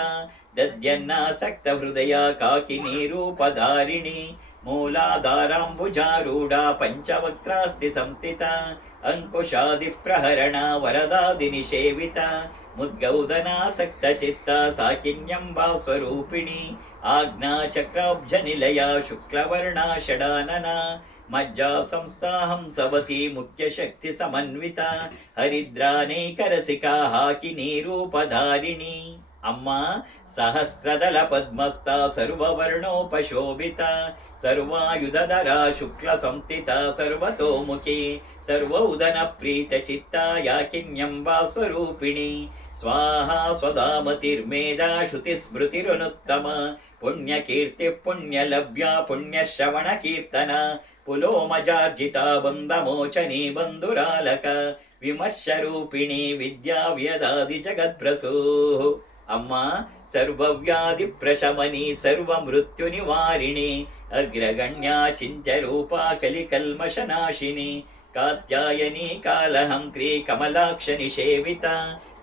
దద్యన్నాసక్త హృదయ కాకినీ రూపధారిణి మూలాధారాంబుజారూఢా పంచవక్త్రాస్తి సంస్థిత అంకుశాది ప్రహరణ వరదాది నిషేవిత ముద్గౌదనాసక్త చిత్త సాకిన్యంబా స్వరూపిణి ఆజ్ఞా చక్రాబ్జ నిలయ శుక్లవర్ణ షడానన మజ్జా సంస్థాహం సవతి ముఖ్య శక్తి సమన్విత హరిద్రానేకరసికా హాకినీ రూపధారిణి. అమ్మ సహస్రదళ పద్మస్థ సర్వవర్ణోపశోభిత సర్వాయుధధరా శుక్ల సంస్థిత సర్వతోముఖి సర్వౌదన ప్రీత చిత్తా యాకిన్యంబా స్వరూపిణి స్వాహా స్వదామతిర్మేధా శృతి స్మృతిరునుత్తమ పుణ్యకీర్తి పుణ్యలభ్యా పుణ్యశ్రవణ కీర్తన పులోమజార్జిత బంధమోచనీ బంధురాలక విమర్శరూపిణి విద్యా వ్యదాది జగత్ప్రసూ. అమ్మ సర్వవ్యాధి ప్రశమని సర్వమృత్యు నివారిణి అగ్రగణ్యా చింత్యరూపా కలికల్మషనాశిని కాత్యాయని కాలహంత్రి కమలాక్ష నిషేవిత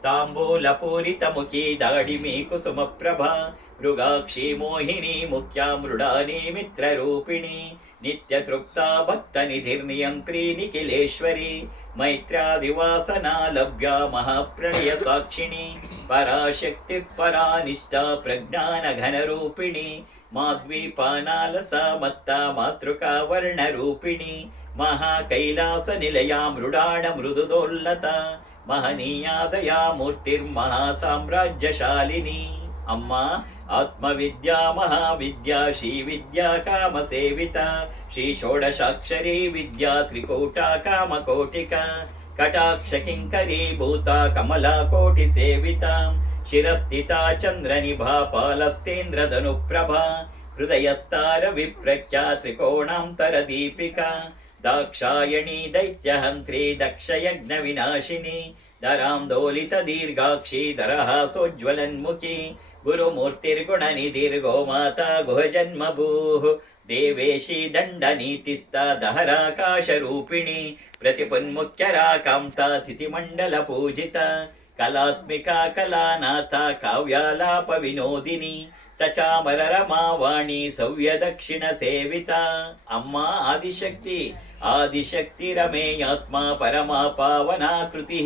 తాంబూలపూరితముఖీ దాడిమీ కుసుమప్రభ మృగాక్షి మోహిని ముఖ్యా మృడాని మిత్రరూపిణి నిత్యతృప్తా భక్త నిధిర్నియంత్రీ నిఖిలేశ్వరి మైత్రాదివాసనా లభ్యా మహాప్రణయ సాక్షిణి పరాశక్తి పరానిష్టా ప్రజ్ఞాన ఘనరూపిణి మాద్వీపానాలసా మత్తా మాతృకా వర్ణరూపిణి మహాకైలాస నిలయా మృడాణ మృదుదోల్లత మహనీయాదయా మూర్తిర్మహాసామ్రాజ్యశాలిని. అమ్మ ఆత్మవిద్యా మహావిద్యా శ్రీ విద్యా కామసేవిత శ్రీ షోడశాక్షరీ విద్యా త్రికూటా కామకోటిక కటాక్ష కింకరీ భూతా కమలా కోటి సేవిత శిరస్థితా చంద్రనిభా పాలస్తేంద్రధనుప్రభా హృదయస్తార విప్రఖ్యా త్రికోణాంతర దీపిక దాక్షాయణీ దైత్యహంత్రీ దక్షయజ్ఞ వినాశిని ధరాందోలిత దీర్ఘాక్షి దరహాసోజ్వలన్ముఖి గురుమూర్తిర్గుణనిధిర్గోమాతా గుహజన్మభూః దేవేశీ దండనీతిస్తా దహరాకాశరూపిణి ప్రతిపున్ముఖ్యరాకాంతా తిథిమండల పూజిత కళాత్మికా కళానాథ కావ్యాలాప వినోదిని సచామర రమావాణి సవ్య దక్షిణ సేవిత. అమ్మ ఆదిశక్తి రమేయాత్మా పరమా పావనాకృతి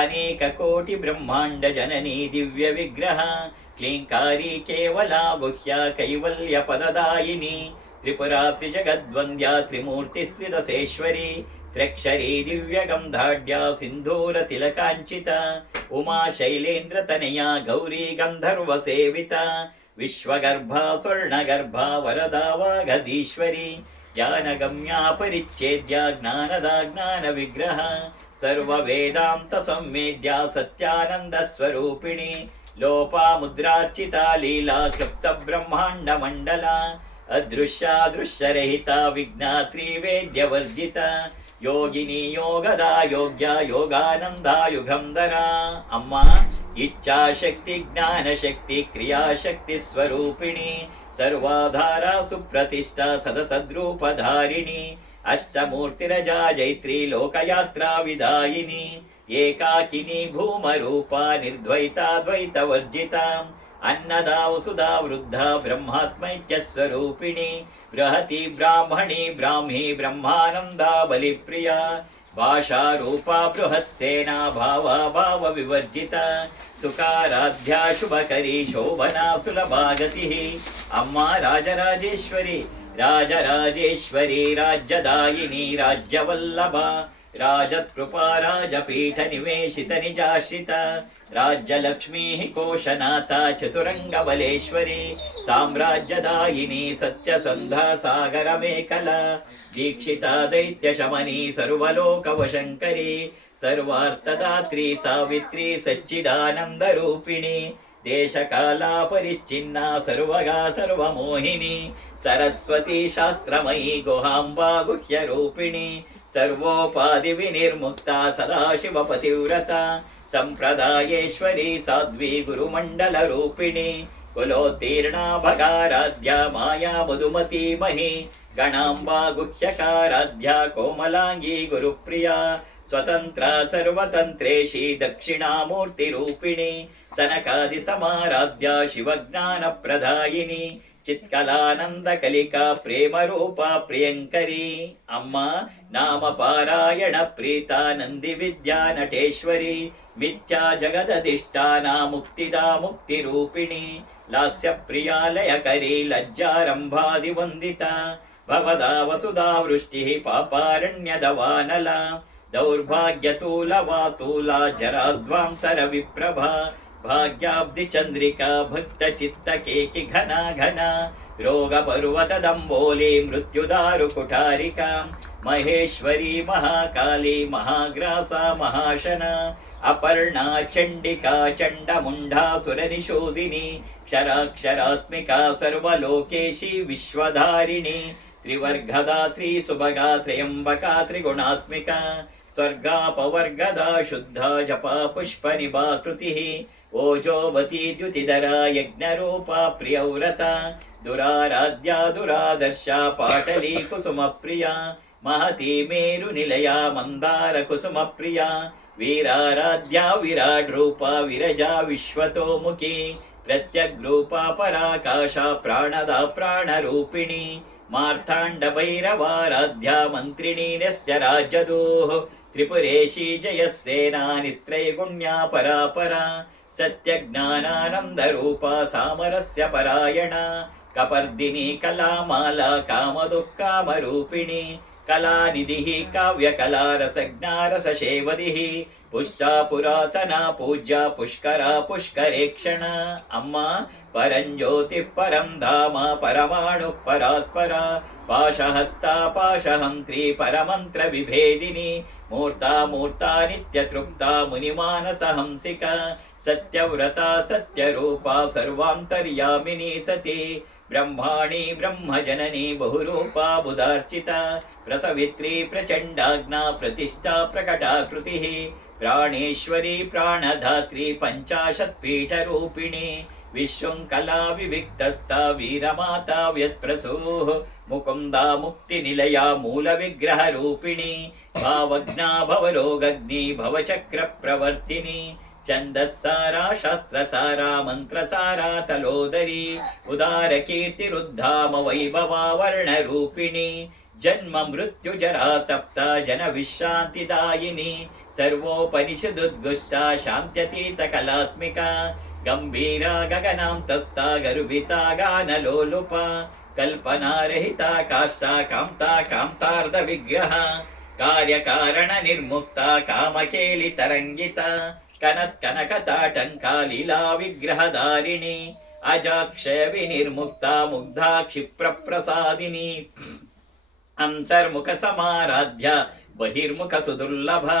అనేక కోటి బ్రహ్మాండ జననీ దివ్య విగ్రహ క్లీంకారీ కేవలా గుహ్య కైవల్య పదదాయిని త్రిపురా త్రిజగద్వంద్యా త్రిమూర్తిస్త్రిదశేశ్వరి త్రక్షరీ దివ్యగంధాఢ్యా సింధూర తిలకాంచిత ఉమా శైలేంద్ర తనయా గౌరీ గంధర్వ సేవిత విశ్వగర్భా స్వర్ణగర్భా వరదా వాగధీశ్వరి జ్ఞానగమ్యా పరిచ్ఛేద్యా జ్ఞానదా జ్ఞాన విగ్రహ సర్వ వేదాంత సంవేద్యా సత్యానంద స్వరూపిణి लोपामुद्रार्चिता लीला क्लुप्तब्रह्माण्डमण्डला अदृश्यादृश्यरहिता विज्ञात्री वेद्यवर्जिता योगिनी योगदा योग्या योगानंदा युगंधरा अम्मा इच्छाशक्ति ज्ञानशक्ति क्रियाशक्ति स्वरूपिणी सर्वाधारा सुप्रतिष्ठा सदसद्रूपधारिणी अष्टमूर्तिरजा जैत्री लोकयात्रा विदायिनी एकाकिनी भूमरूपा निर्द्वैता द्वैतवर्जिता अन्नदा वसुधा वृद्धा ब्रह्मात्मैक्यस्वरूपिणी बृहति ब्राह्मणी ब्राह्मी ब्रह्मानंदा बलिप्रिया भाषा रूपा बृहत्सेना भावा भाव विवर्जिता सुखाराध्या शुभकरी शोभना सुलभा गतिः अम्मा राजराजेश्वरी राजराजेश्वरी राज्यदायिनी राज्यवल्लभा राजत्कृपा राजपीठ निवेशित निजाश्रिता राज्यलक्ष्मीः कोशनाथा चतुरंगबलेश्वरी साम्राज्यदायिनी सत्यसन्धा सागरमेकला दीक्षिता दैत्यशमनी सर्वलोकवशङ्करी सर्वार्थदात्री सावित्री सच्चिदानन्दरूपिणी देशकाला परिच्छिन्ना सर्वगा सर्वमोहिनी सरस्वती शास्त्रमयी गुहाम्बा गुह्यरूपिणी सर्वोपाधि विनिर्मुक्ता सदाशिवपतिव्रता संप्रदायेश्वरी साध्वी गुरुमंडल रूपिणी कुलोत्तीर्णा भगाराध्या माया मधुमती मही गणाम्बा गुह्यकाराध्या कोमलांगी गुरुप्रिया स्वतंत्रा सर्वतंत्रेशी दक्षिणामूर्तिरूपिणी सनकादि समाराध्या शिवज्ञानप्रदायिनी चित्कलानंदकलिका प्रेम रूपा प्रियंकरी अम्मा नाम पारायण प्रीता नंदी विद्या नटेश्वरी मिथ्या जगदधिष्ठाना मुक्तिदा मुक्तिरूपिणी लास्य प्रियालयकरी लज्जारंभादिवंदिता भवदा वसुधा वृष्टिः पापारण्यदवानला दौर्भाग्यतूलवातूला जराध्वांतर विप्रभा भाग्याब्धि चंद्रिका भक्त चित्त केकि घना घना रोग पर्वत दंबोली मृत्युदारु कुठारिका महेश्वरी महाकाली महाग्रासा महाशना अपर्णा चंडिका चंडमुंडा सुरनिशोदिनी क्षराक्षरात्मिका सर्वलोकेशी विश्वधारिणी त्रिवर्गदा त्रिसुभगा त्र्यंबका त्रिगुणात्मिका स्वर्गापवर्गदा शुद्धा जपा पुष्पनिभाकृतिः ओजोवती द्युतिधरा यज्ञरूपा प्रियव्रता दुराराध्या दुरादर्शा पाटली कुसुमप्रिया महती मेरुनिलया मन्दार कुसुमप्रिया वीराराध्या विराट रूपा विरजा विश्वतोमुखी प्रत्यग्रूपा पराकाशा प्राणदा प्राणरूपिणी मार्ताण्ड भैरवाराध्या मन्त्रिणी नस्त्यराज्यदोः त्रिपुरेशी जयसेना निस्त्रैगुण्या परापरा सत्यज्ञानानन्दरूपा सामरस्य परायणा कपर्दिनी कलामाला कामदुःकामरूपिणी कलानिधिः काव्यकला रसज्ञा रसशेवदिः पुष्टा पुरातना पूज्या पुष्करा पुष्करेक्षणा अम्मा परञ्ज्योतिः परं धाम परमाणुः परात्परा पाशहस्ता पाशहन्त्री परमन्त्र विभेदिनी मूर्ता मूर्ता नित्यतृप्ता मुनिमानसहंसिका सत्यव्रता सत्यरूपा सर्वान्तर्यामिनी सती ब्रह्माणी ब्रह्मजननी बहुरूपा बुधार्चिता प्रसवित्री प्रचण्डाग्ना प्रतिष्ठा प्रकटाकृतिः प्राणेश्वरी प्राणधात्री पञ्चाशत्पीठरूपिणी विश्वङ्कला विविक्तस्था वीरमाता व्यत्प्रसूः मुकुन्दा मुक्तिनिलया मूलविग्रहरूपिणी भावज्ञा भवरोगग्नि भवचक्रप्रवर्तिनी छन्दस्सारा शास्त्रसारा मन्त्रसारा तलोदरी उदारकीर्तिरुद्धाम वैभवा वर्णरूपिणी जन्म मृत्युजरा तप्ता जनविश्रान्तिदायिनी सर्वोपनिषदुद्गुष्टा शान्त्यतीतकलात्मिका गम्भीरा गगनान्तस्था गर्विता गानलोलुपा कल्पनारहिता काष्ठा कान्ता कान्तार्धविग्रहा कार्यकारणनिर्मुक्ता कामकेलितरङ्गिता कनत्कनकताटङ्का लीला विग्रहधारिणी अजाक्षयविनिर्मुक्ता मुग्धा क्षिप्रप्रसादिनी अन्तर्मुखसमाराध्या बहिर्मुखसुदुर्लभा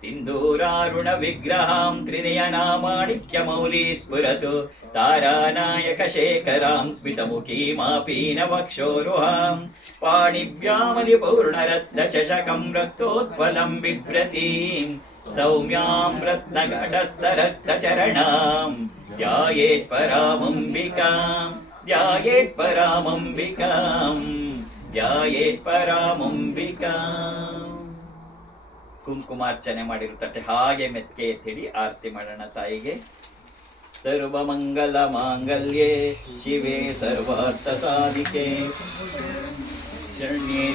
ಸಿಂಧೂರಾರುಣ ವಿಗ್ರಹಾಂ ತ್ರಿನಯನಾಮಾಣಿಕ್ಯಮೌಲಿ ಸ್ಫುರತು ತಾರಾನಾಯಕಶೇಖರಾಂ ಸ್ಮಿತಮುಖೀಮಾಪೀನವಕ್ಷೋರುಹಾಂ ಪಾಣಿಭ್ಯಾಮಲಿಪೂರ್ಣರತ್ನಚಷಕಂ ರಕ್ತೋತ್ಪಲಂ ಬಿಭ್ರತೀಂ ಸೌಮ್ಯಾಂ ರತ್ನಘಟಸ್ಥರಕ್ತಚರಣಾಂ ಧ್ಯಾಯೇತ್ ಪರಾಮಂಬಿಕಾಂ ಧ್ಯಾಯೇತ್ ಪರಾಮಂಬಿಕಾಂ ಧ್ಯಾಯೇತ್ ಪರಾಮಂಬಿಕಾಂ. ಕುಂಕುಮಾರ್ಚನೆ ಮಾಡಿರೋ ತಟ್ಟೆ ಹಾಗೆ ಮೆತ್ಕೆ ಎತ್ತಿಡಿ ಆರತಿ ಮಾಡೋಣ ತಾಯಿಗೆ. ಸರ್ವಮಂಗಲ ಮಾಂಗಲ್ಯೆ ಶಿವೆ ಸರ್ವಾರ್ಥ ಸಾಧಿಕೆ ಶರಣ್ಯೇ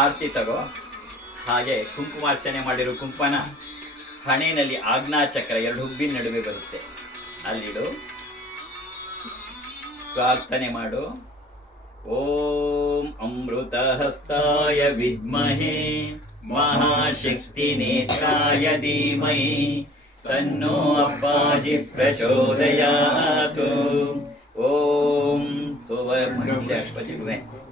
ಆರತಿ ತಗೋ. ಹಾಗೆ ಕುಂಕುಮಾರ್ಚನೆ ಮಾಡಿರೋ ಕುಂಕುಮನ ಹಣೆಯಲ್ಲಿ ಆಜ್ಞಾಚಕ್ರ ಎರಡು ಹುಬ್ಬಿನ ನಡುವೆ ಬರುತ್ತೆ, ಅಲ್ಲಿಡು. ಪ್ರಾರ್ಥನೆ ಮಾಡು. ಓಂ ಅಮೃತಹಸ್ತಾಯ ವಿದ್ಮಹೇ ಮಹಾಶಕ್ತಿ ನೇತ್ರಾಯ ಧೀಮಹಿ ತನ್ನೋ ಅಪ್ಪಾಜಿ ಪ್ರಚೋದಯಾತು. ಓಂ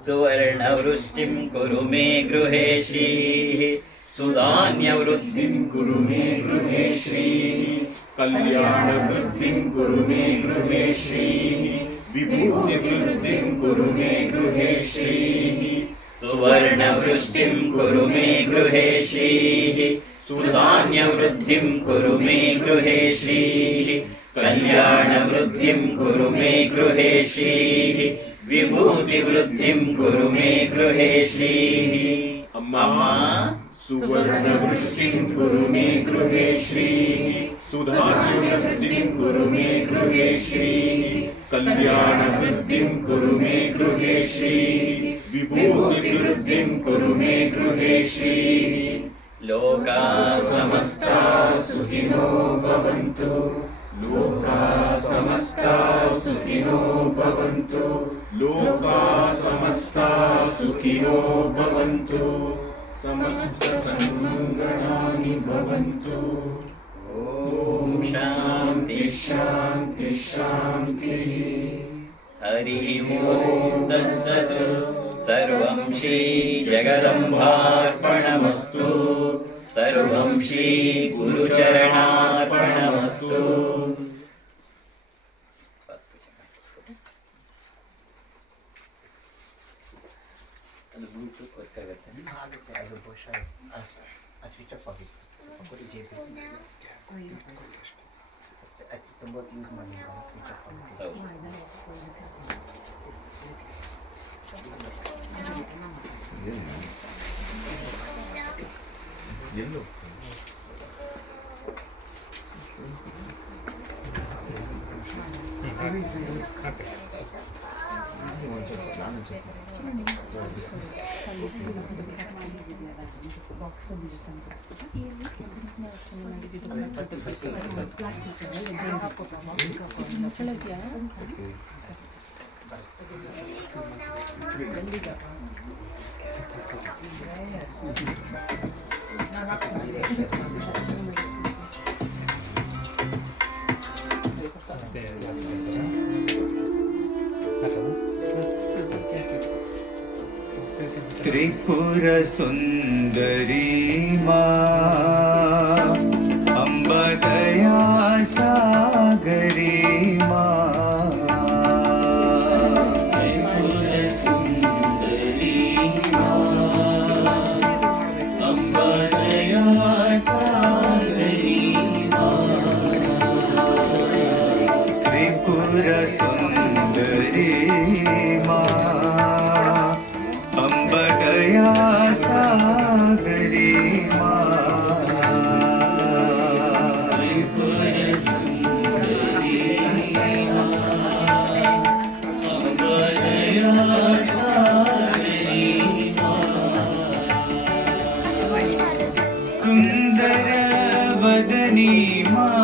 ಸುವರ್ಣವೃಷ್ಟಿಂ ಕುರು ಮೇ ಗೃಹೇ ಶ್ರೀಃ ಸುಧಾನ್ಯವೃದ್ಧಿಂ ಕುರು ಮೇ ಗೃಹೇ ಶ್ರೀಃ ಕಲ್ಯಾಣವೃದ್ಧಿಂ ಕುರು ಮೇ ಗೃಹೇ ಶ್ರೀಃ ವಿಭೂತಿವೃದ್ಧಿಂ ಕುರು ಮೇ ಗೃಹೇ ಶ್ರೀಃ ಸುವರ್ಣವೃಷ್ಟಿಂ ಕುರು ಮೇ ಗೃಹೇ ಶ್ರೀಃ ಸುಧಾನ್ಯವೃದ್ಧಿಂ ಕುರು ಮೇ ಗೃಹೇ ಶ್ರೀಃ ಕಲ್ಯಾಣವೃದ್ಧಿಂ ಕುರು ಮೇ ಗೃಹೇ ಶ್ರೀಃ ವಿಭೂತಿವೃದ್ಧಿಂ ಕುರು ಮೇ ಗೃಹೇ ಶ್ರೀಃ. ಅಮ್ಮ ಸುವರ್ಣವೃಷ್ಟಿಂ ಕುರು ಮೇ ಗೃಹೇ ಶ್ರೀಃ ಸುಧಾನ್ಯವೃದ್ಧಿಂ ಕುರು ಮೇ ಗೃಹೇ ಶ್ರೀಃ ಕಲ್ಯಾಣವೃದ್ಧಿಂ ಕುರು ಮೇ ಗೃಹೇ ಶ್ರೀಃ ವಿಭೂತಿವೃದ್ಧಿಂ ಕುರು ಮೇ ಗೃಹೇ ಶ್ರೀಃ. ಲೋಕಾ ಸಮಸ್ತಾ ಸುಖಿನೋ ಭವಂತು. ಲೋಕಾ ಸಮಸ್ತಾ ಸುಖಿನೋ ಭವಂತು. ಲೋಕಾ ಸಮಸ್ತಾ ಸುಖಿನೋ ಭವಂತು. ಸಮಸ್ತ ಸನ್ಮಂಗಳಾನಿ ಭವಂತು. ಓಂ ಶಾಂತಿ ಶಾಂತಿ ಶಾಂತಿ. ಹರಿ ಓಂ ತತ್ಸತ್. ಸರ್ವಂ ಶ್ರೀ ಜಗದಂಬಾರ್ಪಣಮಸ್ತು. ಸರ್ವಂ ಶ್ರೀ ಗುರುಚರಣಾರ್ಪಣಮಸ್ತು. ಅದು ಬ್ಲೂಟೂತ್ ವರ್ಕ್ ಆಗುತ್ತೆ. ಅದು ಬಹುಶಃ ಸ್ವಿಚ್ ಆಫ್ ಆಗಿತ್ತು. ತುಂಬ ಯೂಸ್ ಮಾಡಿ ಸ್ವಿಚ್ ಆಫ್ ಆಗಿತ್ತು. ಎಲ್ಲೋ त्रिपुर सुंदरी माँ अम्ब दया सागरी माँ त्रिपुर सुंदरी माँ अम्ब दया सागरी माँ त्रिपुर सुंदरी माँ अम्ब दया सागरी माँ त्रिपुर सुंदरी माँ अम्ब दया सागरी माँ सुंदर वदनी माँ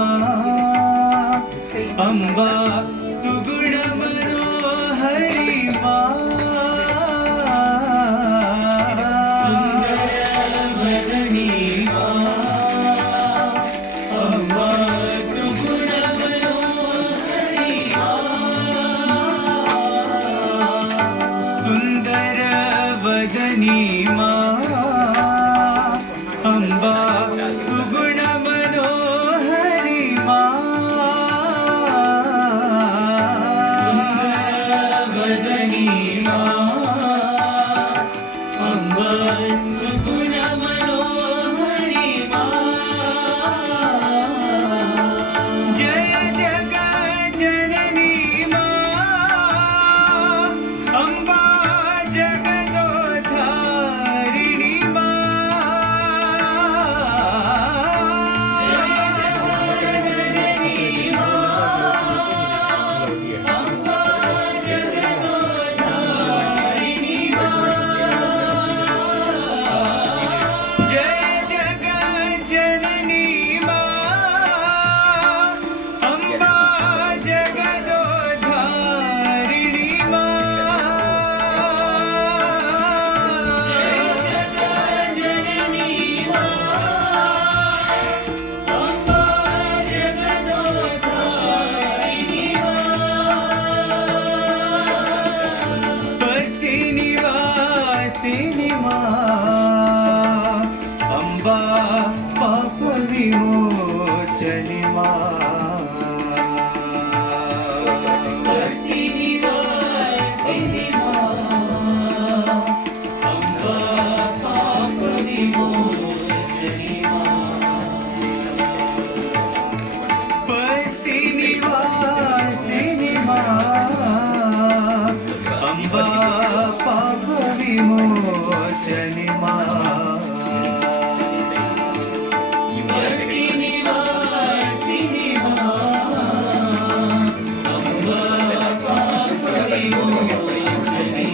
विमोचनि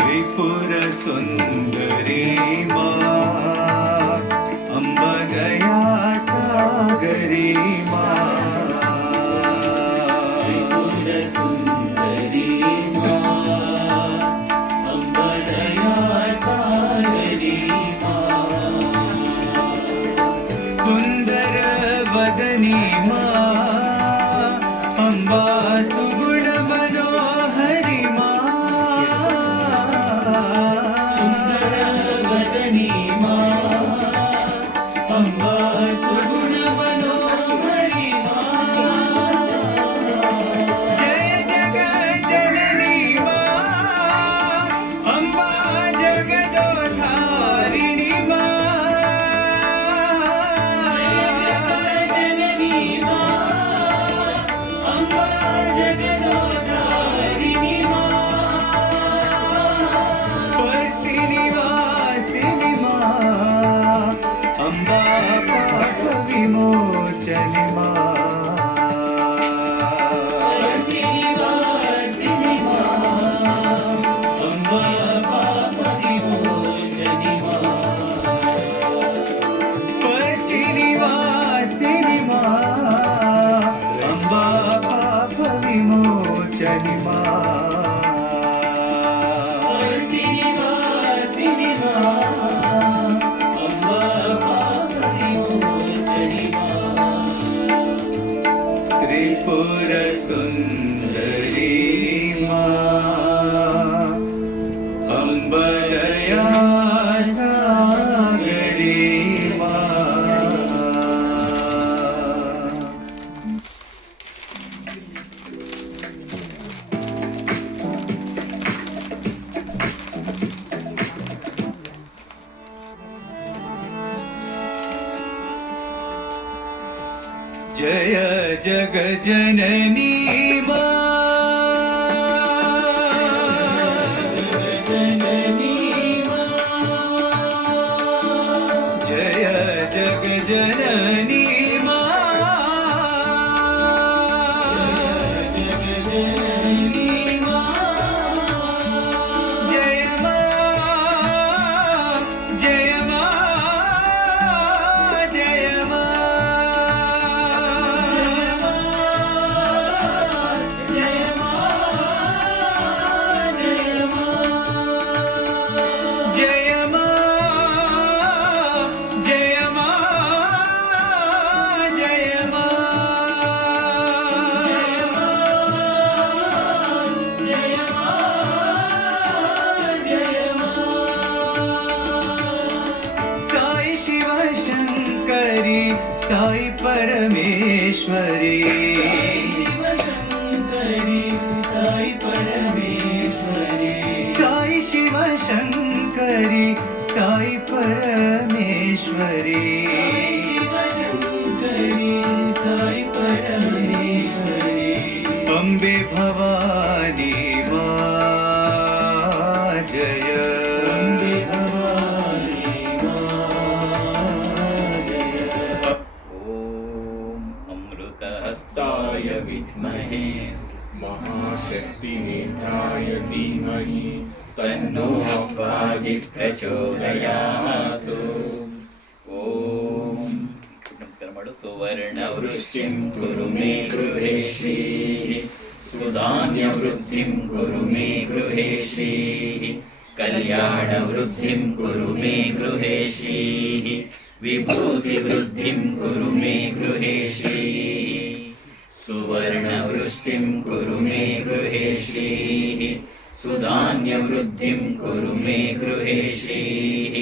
त्रिपुर सुन्दरी मा अम्ब दया सागरी मा त्रिपुर सुन्दरी मा अम्ब दया सागरी मा सुन्दर वदनी मा अम्बा सुगुण मनोहरि मा सुन्दर वदनी मा अम्बा सुगुण मनोहरि मा जय जगत जननी मा अम्बा जगदोद्धारिणी मा पर्तिनिवासिनि मा अम्बा पाप विमोचनि मा पर्तिनिवासिनि मा अम्बा पाप विमोचनि मा पर्तिनिवासिनि मा अम्बा पाप विमोचनि मा पर्तिनिवासिनि मा अम्बा पाप विमोचनि मा त्रिपुर सुन्दरी मा अम्ब दया सागरी मा जय जगजननी मा जगजननी मा जय जगजननी मा जगजननी मा जय मा जय मा जय मा साई परमेश्वरी शिव शंकरी साई परमेश्वरी साई शिव शंकरी साई परमेश्वरी शिव शंकरी साई परमेश्वरी अम्बे भवानी मां जय अम्बे भवानी हस्ताय विद्महे महाशक्तिनेत्राय धीमहि तन्नो वाजि प्रचोदयात् ओम नमस्कार माಡು सुवर्ण वृष्टिं कुरु मे गृहे श्रीः सुधान्य वृद्धिं कुरु मे गृहे श्रीः कल्याण वृद्धिं कुरु मे गृहे श्रीः विभूति वृद्धिं कुरु मे गृहे श्रीः सुवर्ण वृष्टिं कुरु मे गृहे श्रीः सुधान्य वृद्धिं कुरु मे गृहे श्रीः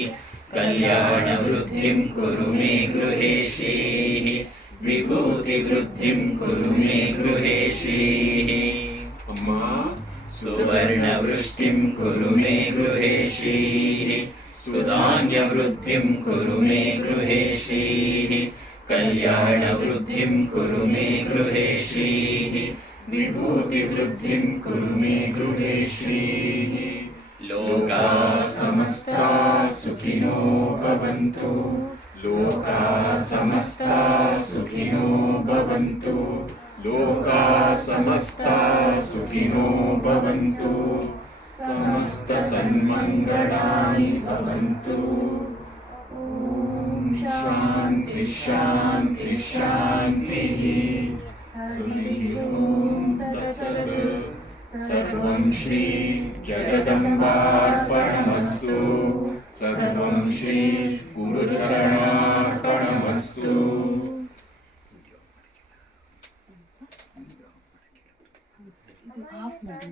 कल्याण वृद्धिं कुरु मे गृहे श्रीः विभूति वृद्धिं कुरु मे गृहे श्रीः अम्मा सुवर्ण वृष्टिं कुरु मे गृहे श्रीः सुधान्य वृद्धिं कुरु मे गृहे श्रीः कल्याण वृद्धिं कुरु मे गृहे श्रीः विभूति वृद्धिं कुरु मे गृहे श्रीः लोकाः समस्ता सुखिनो भवन्तु लोकाः समस्ता सुखिनो भवन्तु लोकाः समस्ता सुखिनो भवन्तु समस्त सन्मङ्गलानि भवन्तु ॐ शान्ति शान्ति शान्तिः हरि ओम तत्सत् सर्वं श्री जगदम्बार्पणमस्तु सर्वं श्री गुरुचरणार्पणमस्तु ಆಫ್ ಮಾಡಿ